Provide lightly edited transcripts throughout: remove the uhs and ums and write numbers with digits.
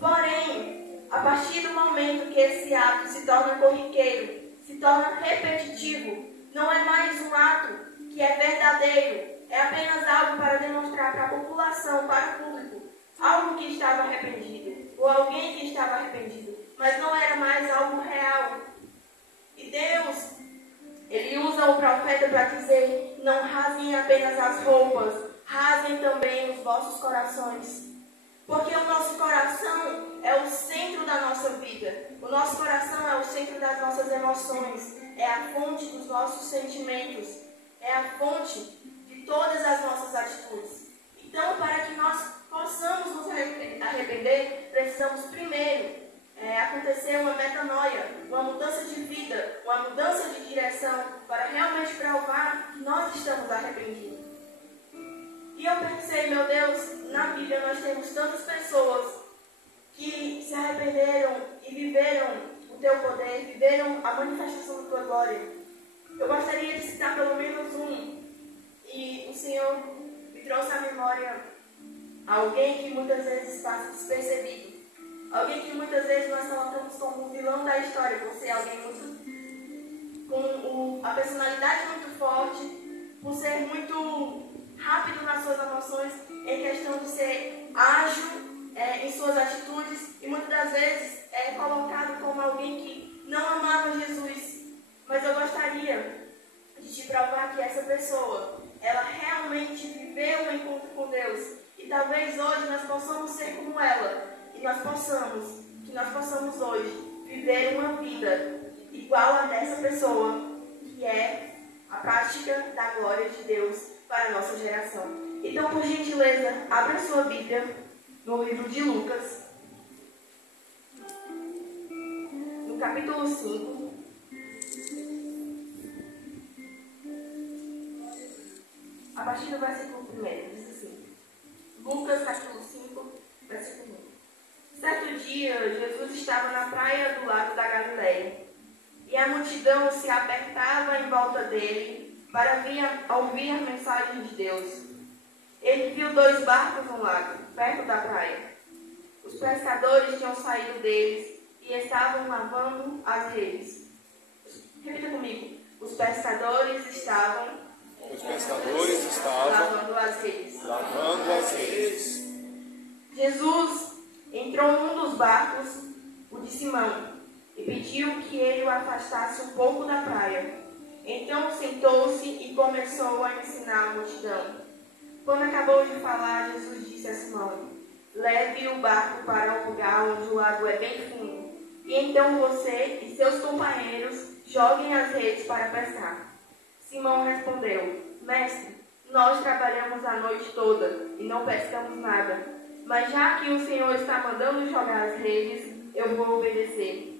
Porém, a partir do momento que esse ato se torna corriqueiro, se torna repetitivo, não é mais um ato que é verdadeiro, é apenas algo para demonstrar para a população, para o público, algo que estava arrependido, ou alguém que estava arrependido, mas não era mais algo real. E Deus, Ele usa o profeta para dizer: não rasguem apenas as roupas, rasguem também os vossos corações. Porque o nosso coração é o centro da nossa vida. O nosso coração é o centro das nossas emoções. É a fonte dos nossos sentimentos. É a fonte de todas as nossas atitudes. Então, para que nós possamos nos arrepender, precisamos primeiro acontecer uma metanoia, uma mudança de vida, uma mudança de direção, para realmente provar que nós estamos arrependidos. E eu pensei, meu Deus, na Bíblia nós temos tantas pessoas que se arrependeram e viveram o Teu poder, viveram a manifestação da Tua glória. Eu gostaria de citar pelo menos um, e o Senhor me trouxe à memória alguém que muitas vezes passa despercebido. Alguém que muitas vezes nós colocamos como o vilão da história, por ser alguém muito com a personalidade muito forte, por ser muito rápido nas suas emoções, em questão de ser ágil em suas atitudes, e muitas das vezes é colocado como alguém que não amava Jesus. Mas eu gostaria de te provar que essa pessoa, ela realmente viveu um encontro com Deus, e talvez hoje nós possamos ser como ela, e que nós possamos hoje viver uma vida igual a dessa pessoa, que é a prática da glória de Deus para a nossa geração. Então, por gentileza, abra sua Bíblia no livro de Lucas, no capítulo 5. A partir do versículo 1, diz assim. Lucas, capítulo 5, versículo 1. Certo dia, Jesus estava na praia do lado da Galileia, e a multidão se apertava em volta dele para ouvir a mensagem de Deus. Ele viu 2 barcos no lago, perto da praia. Os pescadores tinham saído deles e estavam lavando as redes. Repita comigo. Os pescadores estavam lavando as redes. Jesus entrou num dos barcos, o de Simão, e pediu que ele o afastasse um pouco da praia. Então sentou-se e começou a ensinar a multidão. Quando acabou de falar, Jesus disse a Simão: leve o barco para um lugar onde o lago é bem fundo, e então você e seus companheiros joguem as redes para pescar. Simão respondeu: mestre, nós trabalhamos a noite toda e não pescamos nada, mas já que o Senhor está mandando jogar as redes, eu vou obedecer.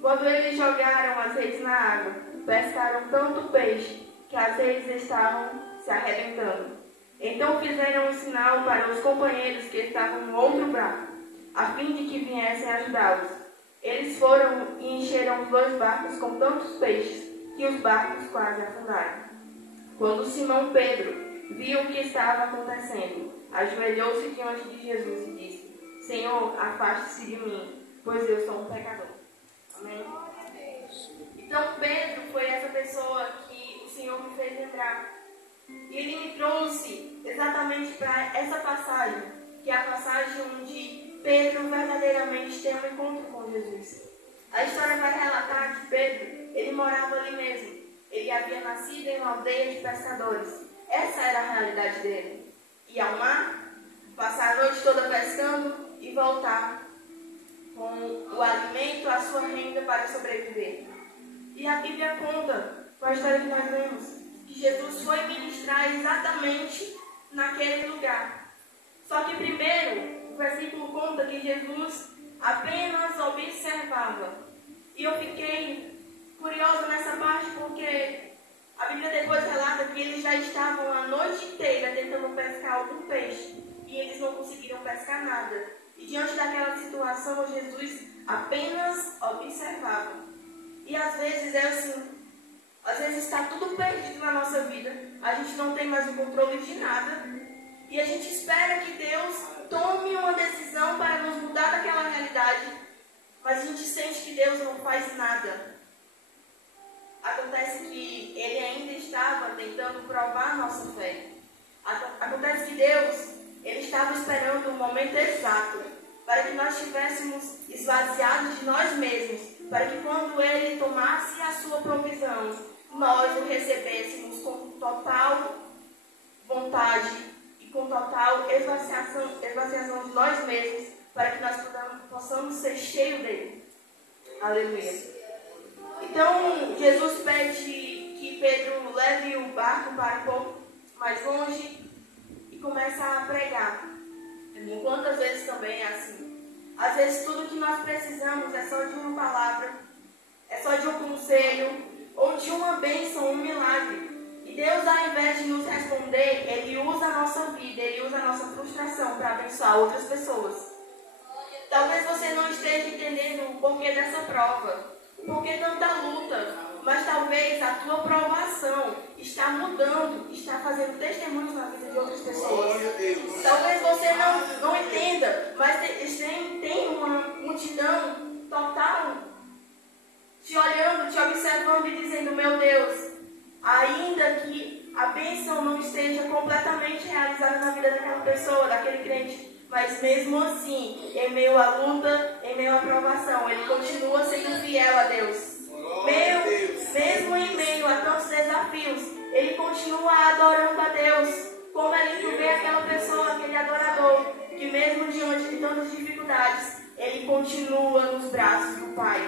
Quando eles jogaram as redes na água, pescaram tanto peixe que as redes estavam se arrebentando. Então fizeram um sinal para os companheiros que estavam no outro barco, a fim de que viessem ajudá-los. Eles foram e encheram os 2 barcos com tantos peixes que os barcos quase afundaram. Quando Simão Pedro viu o que estava acontecendo, ajoelhou-se diante de Jesus e disse: Senhor, afaste-se de mim, pois eu sou um pecador. Amém? Então Pedro foi essa pessoa que o Senhor me fez lembrar. E ele me trouxe exatamente para essa passagem, que é a passagem onde Pedro verdadeiramente tem um encontro com Jesus. A história vai relatar que Pedro, ele morava ali mesmo. Ele havia nascido em uma aldeia de pescadores. Essa era a realidade dele. Ir ao mar, passar a noite toda pescando e voltar com o alimento, a sua renda para sobreviver. E a Bíblia conta, com a história que nós vemos, que Jesus foi ministrar exatamente naquele lugar. Só que primeiro, o versículo conta que Jesus apenas observava. E eu fiquei curiosa nessa parte porque a Bíblia depois relata que eles já estavam a noite inteira tentando pescar algum peixe e eles não conseguiram pescar nada. E diante daquela situação, Jesus apenas observava. E às vezes é assim, às vezes está tudo perdido na nossa vida, a gente não tem mais o controle de nada e a gente espera que Deus tome uma decisão para nos mudar daquela realidade faz nada. Acontece que ele ainda estava tentando provar a nossa fé. Acontece que Deus, ele estava esperando o momento exato para que nós estivéssemos esvaziados de nós mesmos, para que quando ele tomasse a sua provisão, nós o recebêssemos com total vontade e com total esvaziação de nós mesmos, para que nós possamos ser cheios dele. Aleluia. Então, Jesus pede que Pedro leve o barco para um pouco mais longe e começa a pregar. Quantas vezes também é assim? Às vezes tudo que nós precisamos é só de uma palavra, é só de um conselho, ou de uma bênção, um milagre. E Deus, ao invés de nos responder, Ele usa a nossa vida, Ele usa a nossa frustração para abençoar outras pessoas. Talvez você não esteja entendendo o porquê dessa prova, o porquê tanta luta, mas talvez a tua provação está mudando, está fazendo testemunhos na vida de outras pessoas. Talvez você não entenda, mas tem uma multidão total te olhando, te observando e dizendo: meu Deus, ainda que a bênção não esteja completamente realizada na vida daquela pessoa, daquele crente, mas mesmo assim, em meio à luta, em meio à provação, ele continua sendo fiel a Deus. Mesmo em meio a tantos desafios, ele continua adorando a Deus. Como ele vê aquela pessoa, aquele adorador, que mesmo diante de tantas dificuldades, ele continua nos braços do Pai.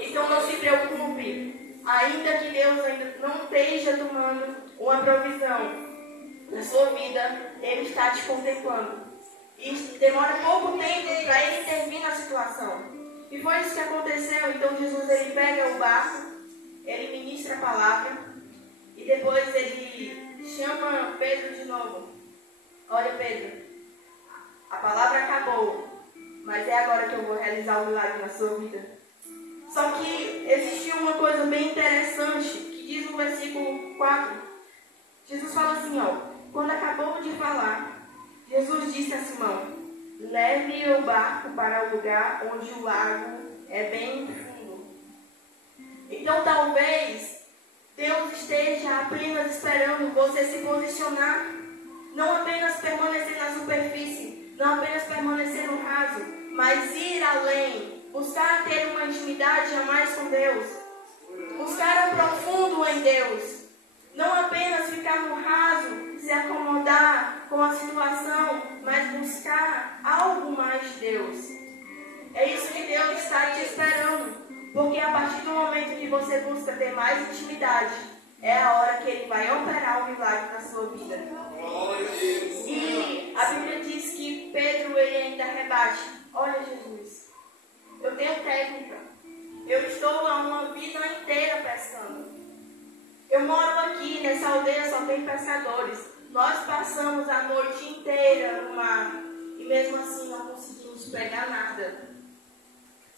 Então não se preocupe, ainda que Deus ainda não esteja tomando uma provisão na sua vida, Ele está te contemplando. E demora pouco tempo para Ele intervir na situação. E foi isso que aconteceu. Então Jesus, ele pega o barco, ele ministra a palavra, e depois ele chama Pedro de novo. Olha, Pedro, a palavra acabou, mas é agora que eu vou realizar o milagre na sua vida. Só que existe uma coisa bem interessante que diz no versículo 4. Jesus fala assim, quando acabou de falar, Jesus disse a Simão: leve o barco para o lugar onde o lago é bem fundo. Então talvez Deus esteja apenas esperando você se posicionar, não apenas permanecer na superfície, não apenas permanecer no raso, mas ir além, buscar ter uma intimidade a mais com Deus, buscar o profundo em Deus, não apenas ficar no raso, se acomodar com a situação, mas buscar algo mais de Deus. É isso que Deus está te esperando, porque a partir do momento que você busca ter mais intimidade, é a hora que Ele vai operar o milagre na sua vida. E a Bíblia diz que Pedro, ele ainda rebate: olha, Jesus, eu tenho técnica, eu estou há uma vida inteira pescando. Eu moro aqui, nessa aldeia só tem pescadores. Nós passamos a noite inteira no mar e mesmo assim não conseguimos pegar nada.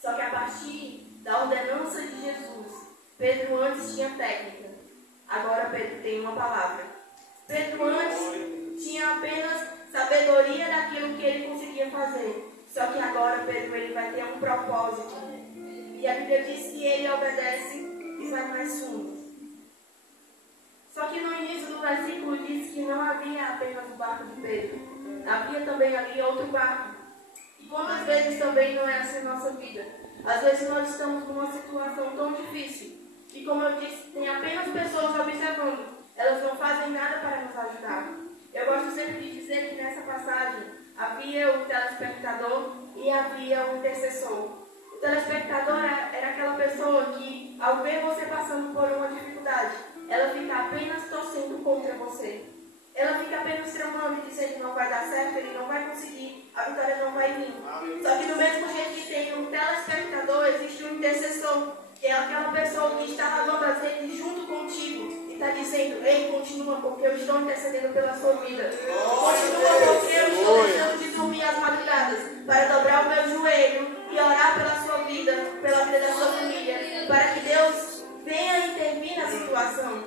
Só que a partir da ordenança de Jesus, Pedro antes tinha técnica, agora Pedro tem uma palavra. Pedro antes tinha apenas sabedoria daquilo que ele conseguia fazer. Só que agora Pedro, ele vai ter um propósito. E a Bíblia diz que ele obedece e vai mais fundo. Só que no início do versículo diz que não havia apenas o barco de Pedro. Havia também ali outro barco. E quantas vezes também não é assim na nossa vida? Às vezes nós estamos numa situação tão difícil. E como eu disse, tem apenas pessoas observando. Elas não fazem nada para nos ajudar. Eu gosto sempre de dizer que nessa passagem havia o telespectador e havia o intercessor. O telespectador era aquela pessoa que, ao ver você passando por uma dificuldade, ela fica apenas torcendo contra você. Ela fica apenas tramando e dizendo que não vai dar certo, ele não vai conseguir, a vitória não vai vir. Só que do mesmo jeito que tem um telespectador, existe um intercessor, que é aquela pessoa que está lavando as redes junto contigo e está dizendo: ei, continua, porque eu estou intercedendo pela sua vida. Continua, porque eu estou deixando de dormir às madrugadas para dobrar o meu joelho e orar pela sua vida, pela vida da sua família, para que Deus venha intervir na situação.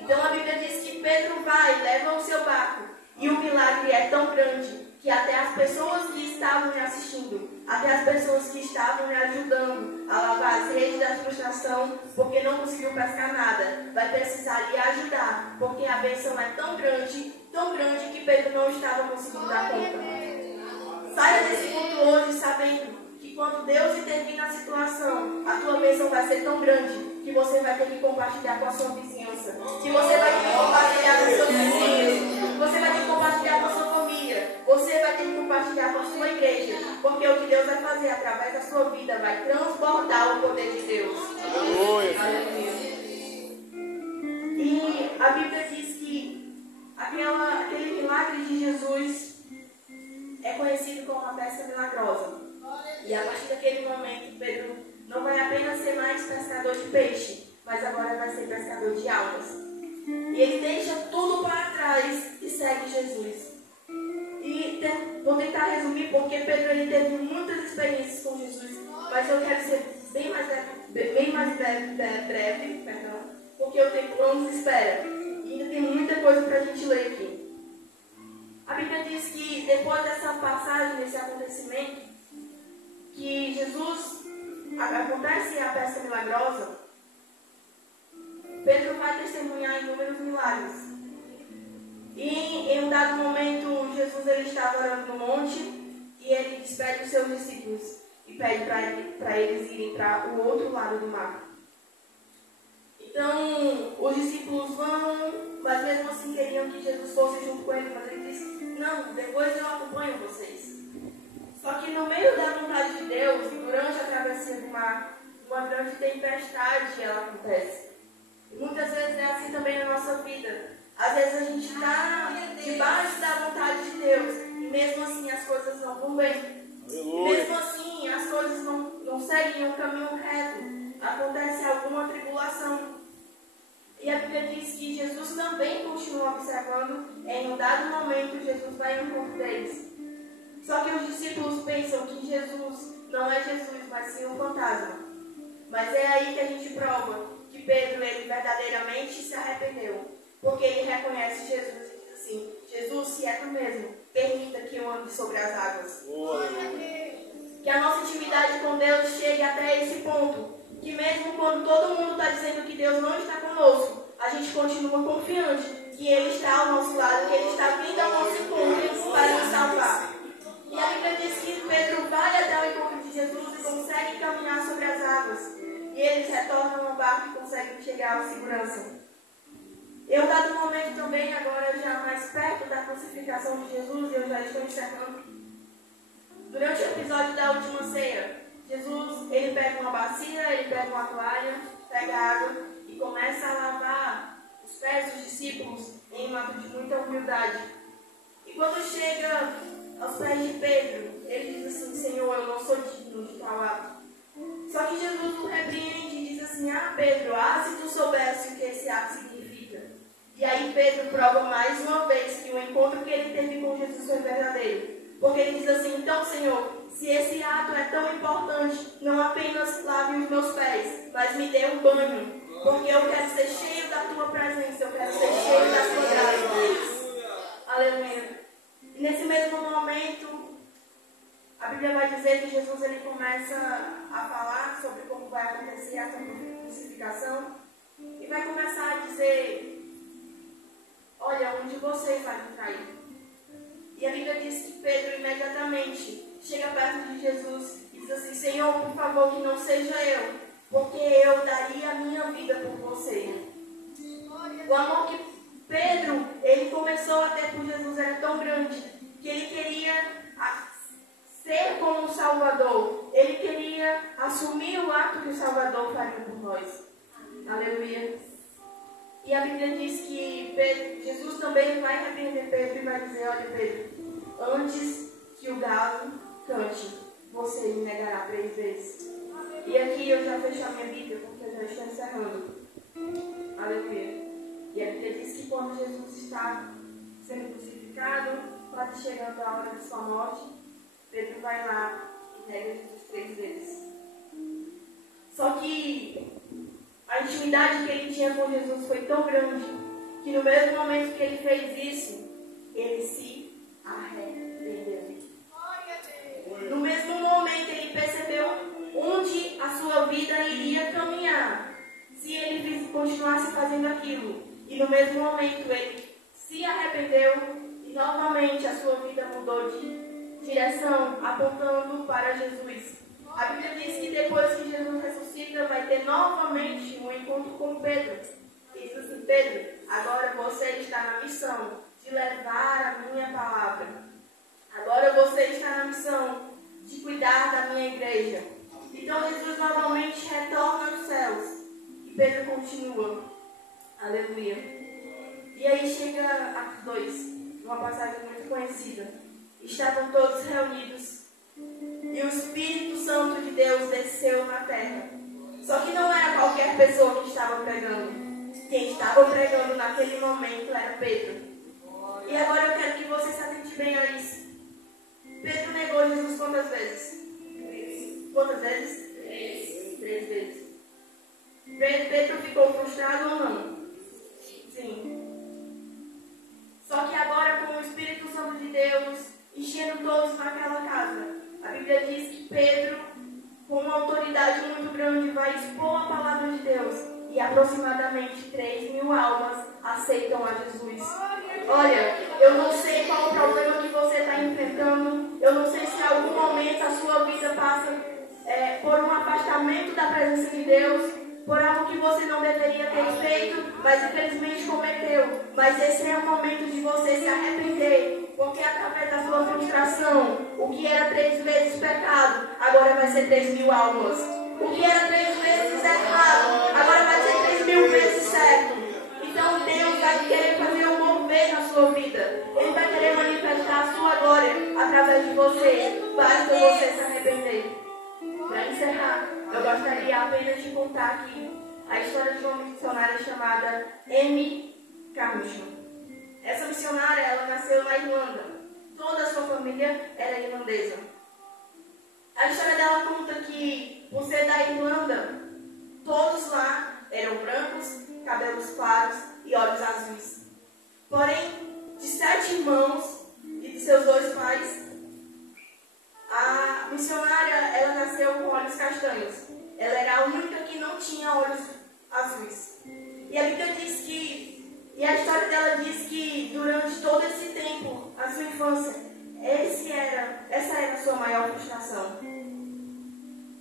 Então a Bíblia diz que Pedro vai, leva o seu barco, e o milagre é tão grande que até as pessoas que estavam me assistindo, até as pessoas que estavam me ajudando a lavar as redes da frustração, porque não conseguiu pescar nada, vai precisar lhe ajudar, porque a bênção é tão grande que Pedro não estava conseguindo dar conta. Saia desse ponto hoje sabendo que quando Deus intervir na situação, a tua bênção vai ser tão grande que você vai ter que compartilhar com a sua vizinhança, que você vai ter que compartilhar com os seus vizinhos, você vai ter que compartilhar com a sua família, você vai ter que compartilhar com a sua igreja, porque o que Deus vai fazer através da sua vida vai transbordar o poder de Deus. Aleluia. Aleluia. E a Bíblia diz que aquele milagre de Jesus é conhecido como a pesca milagrosa. E a partir daquele momento, Pedro não vai apenas ser mais pescador de peixe, mas agora vai ser pescador de almas. E ele deixa tudo para trás e segue Jesus. E vou tentar resumir porque Pedro ele teve muitas experiências com Jesus, mas eu quero ser bem mais breve, porque o tempo não nos espera. E ainda tem muita coisa para a gente ler aqui. A Bíblia diz que depois dessa passagem, desse acontecimento, que Jesus acontece a pesca milagrosa, Pedro vai testemunhar inúmeros milagres. E em um dado momento, Jesus ele estava orando no monte e ele despede os seus discípulos e pede para eles irem para o outro lado do mar. Então, os discípulos vão, mas mesmo assim queriam que Jesus fosse junto com eles, mas ele disse, não, depois eu acompanho vocês. Só que no meio da vontade de Deus, durante a travessia do mar, uma grande tempestade ela acontece. E muitas vezes é assim também na nossa vida. Às vezes a gente está debaixo da vontade de Deus e mesmo assim as coisas não vão bem. E mesmo assim as coisas não seguem um caminho reto. Acontece alguma tribulação. E a Bíblia diz que Jesus também continua observando. Em um dado momento Jesus vai ao encontro deles. Só que os discípulos pensam que Jesus não é Jesus, mas sim um fantasma. Mas é aí que a gente prova que Pedro ele verdadeiramente se arrependeu. Porque ele reconhece Jesus e diz assim, Jesus, se é tu mesmo, permita que eu ande sobre as águas. Que a nossa intimidade com Deus chegue até esse ponto. Que mesmo quando todo mundo está dizendo que Deus não está conosco, a gente continua confiante que Ele está ao nosso lado, que Ele está vindo ao nosso encontro para nos salvar. E a Bíblia diz que Pedro vai até o encontro de Jesus e consegue caminhar sobre as águas. E eles retornam ao barco e conseguem chegar à segurança. Eu, dado o momento também, agora já mais perto da crucificação de Jesus, eu já estou encerrando. Durante o episódio da última ceia, Jesus, ele pega uma bacia, ele pega uma toalha, pega água e começa a lavar os pés dos discípulos em um ato de muita humildade. E quando chega aos pés de Pedro, ele diz assim, Senhor, eu não sou digno de tal ato. Só que Jesus o repreende e diz assim, Pedro, se tu soubesse o que esse ato significa. E aí Pedro prova mais uma vez que o encontro que ele teve com Jesus foi verdadeiro. Porque ele diz assim, então Senhor, se esse ato é tão importante, não apenas lave os meus pés, mas me dê um banho. Porque eu quero ser cheio da tua presença, eu quero ser cheio da tua graça. Aleluia. E nesse mesmo momento, a Bíblia vai dizer que Jesus ele começa a falar sobre como vai acontecer a crucificação e vai começar a dizer, olha, um de vocês vai me trair. E a Bíblia diz que Pedro imediatamente chega perto de Jesus e diz assim, Senhor, por favor, que não seja eu, porque eu daria a minha vida por você. O amor que Pedro, ele começou a ter por Jesus era tão grande que ele queria ser como o Salvador. Ele queria assumir o ato que o Salvador faria por nós. Aleluia. E a Bíblia diz que Jesus também vai repreender Pedro e vai dizer, olha Pedro, antes que o galo cante, você me negará 3 vezes. E aqui eu já fecho a minha Bíblia, porque eu já estou encerrando. Aleluia. E a Bíblia diz que quando Jesus está sendo crucificado, quase chegando a hora de sua morte, Pedro vai lá e nega Jesus 3 vezes. Só que a intimidade que ele tinha com Jesus foi tão grande que no mesmo momento que ele fez isso, ele se arrependeu. continuasse fazendo aquilo. E no mesmo momento ele se arrependeu e novamente a sua vida mudou de direção, apontando para Jesus. A Bíblia diz que depois que Jesus ressuscita, vai ter novamente um encontro com Pedro. E diz assim: Pedro, agora você está na missão de levar a minha palavra. Agora você está na missão de cuidar da minha igreja. Então Jesus novamente retorna aos céus. E Pedro continua. Aleluia. E aí chega Atos 2, uma passagem muito conhecida. Estavam todos reunidos e o Espírito Santo de Deus desceu na terra. Só que não era qualquer pessoa que estava pregando. Quem estava pregando naquele momento era Pedro. E agora eu quero que você se atente bem a isso. Pedro negou Jesus quantas vezes? Quantas vezes? 3 vezes. Pedro ficou frustrado ou não? Sim. Só que agora, com o Espírito Santo de Deus enchendo todos naquela casa, a Bíblia diz que Pedro, com uma autoridade muito grande, vai expor a palavra de Deus. E aproximadamente 3.000 almas aceitam a Jesus. Olha, eu não sei qual o problema que você está enfrentando. Eu não sei se em algum momento a sua vida passa por um afastamento da presença de Deus, por algo que você não deveria ter feito, mas infelizmente cometeu. Mas esse é o momento de você se arrepender, porque através da sua frustração, o que era 3 vezes pecado, agora vai ser 3.000 almas. O que era 3 vezes errado, agora vai ser 3.000 vezes certo. Então Deus vai querer fazer um mover na sua vida. Ele vai querer manifestar a sua glória através de você. Basta você se arrepender. Para encerrar, eu gostaria apenas de contar aqui a história de uma missionária chamada Amy Carmichael. Essa missionária, ela nasceu na Irlanda. Toda a sua família era irlandesa. A história dela conta que, por ser da Irlanda, todos lá eram brancos, cabelos claros e olhos azuis. Porém, de 7 irmãos e de seus 2 pais, a missionária, ela nasceu com olhos castanhos. Ela era a única que não tinha olhos azuis. E a Bíblia diz que, e a história dela diz que durante todo esse tempo, a sua infância, essa era a sua maior frustração.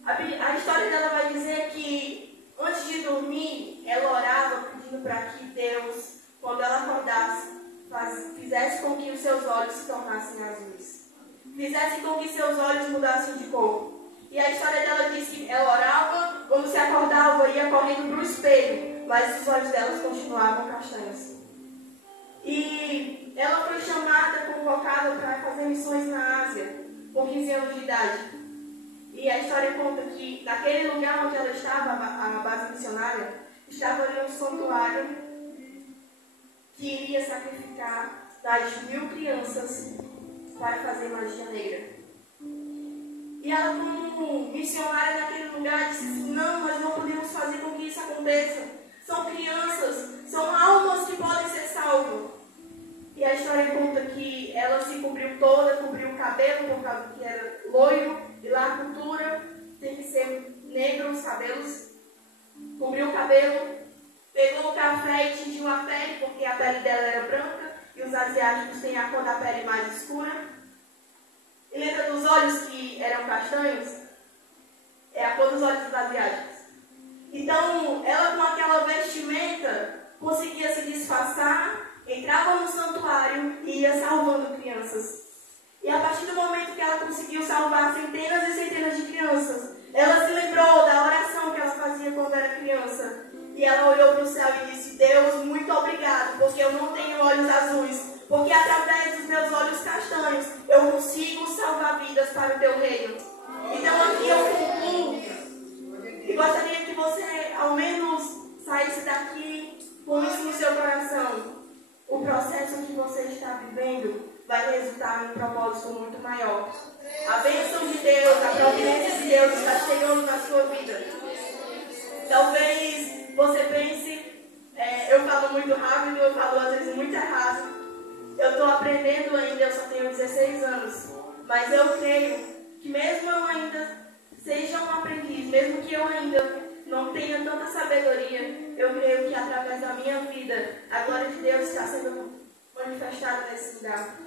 A história dela vai dizer que antes de dormir, ela orava pedindo para que Deus, quando ela acordasse, fizesse com que os seus olhos se tornassem azuis. Fizesse com que seus olhos mudassem de cor. E a história dela diz que ela orava, quando se acordava, ia correndo para o espelho, mas os olhos delas continuavam castanhos. E ela foi chamada, convocada para fazer missões na Ásia, com 15 anos de idade. E a história conta que, naquele lugar onde ela estava, a base missionária, estava ali um santuário que iria sacrificar das 1.000 crianças para fazer magia negra. E ela, como missionária naquele lugar, disse assim: não, nós não podemos fazer com que isso aconteça. São crianças, são almas que podem ser salvas. E a história conta que ela se cobriu toda, cobriu o cabelo, por causa que era loiro, e lá a cultura tem que ser negro os cabelos. Cobriu o cabelo, pegou o café e tingiu a pele, porque a pele dela era branca, e os asiáticos têm a cor da pele mais escura. E lembra dos olhos que eram castanhos? É a cor dos olhos dos asiáticos. Então, ela com aquela vestimenta conseguia se disfarçar, entrava no santuário e ia salvando crianças. E a partir do momento que ela conseguiu salvar centenas e centenas de crianças, ela se lembrou da oração que ela fazia quando era criança. E ela olhou para o céu e disse: Deus, muito obrigado, porque eu não tenho olhos azuis. Porque através dos meus olhos castanhos, eu consigo salvar vidas para o teu reino. Então aqui eu concluo. E gostaria que você, ao menos, saísse daqui com isso no seu coração. O processo que você está vivendo vai resultar em um propósito muito maior. A bênção de Deus, a providência de Deus está chegando na sua vida. Talvez você pense, eu falo muito rápido, eu falo às vezes muito errado. Eu estou aprendendo ainda, eu só tenho 16 anos. Mas eu creio que mesmo eu ainda seja um aprendiz, mesmo que eu ainda não tenha tanta sabedoria, eu creio que através da minha vida, a glória de Deus está sendo manifestada nesse lugar.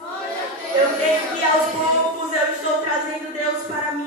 Eu creio que aos poucos eu estou trazendo Deus para a minha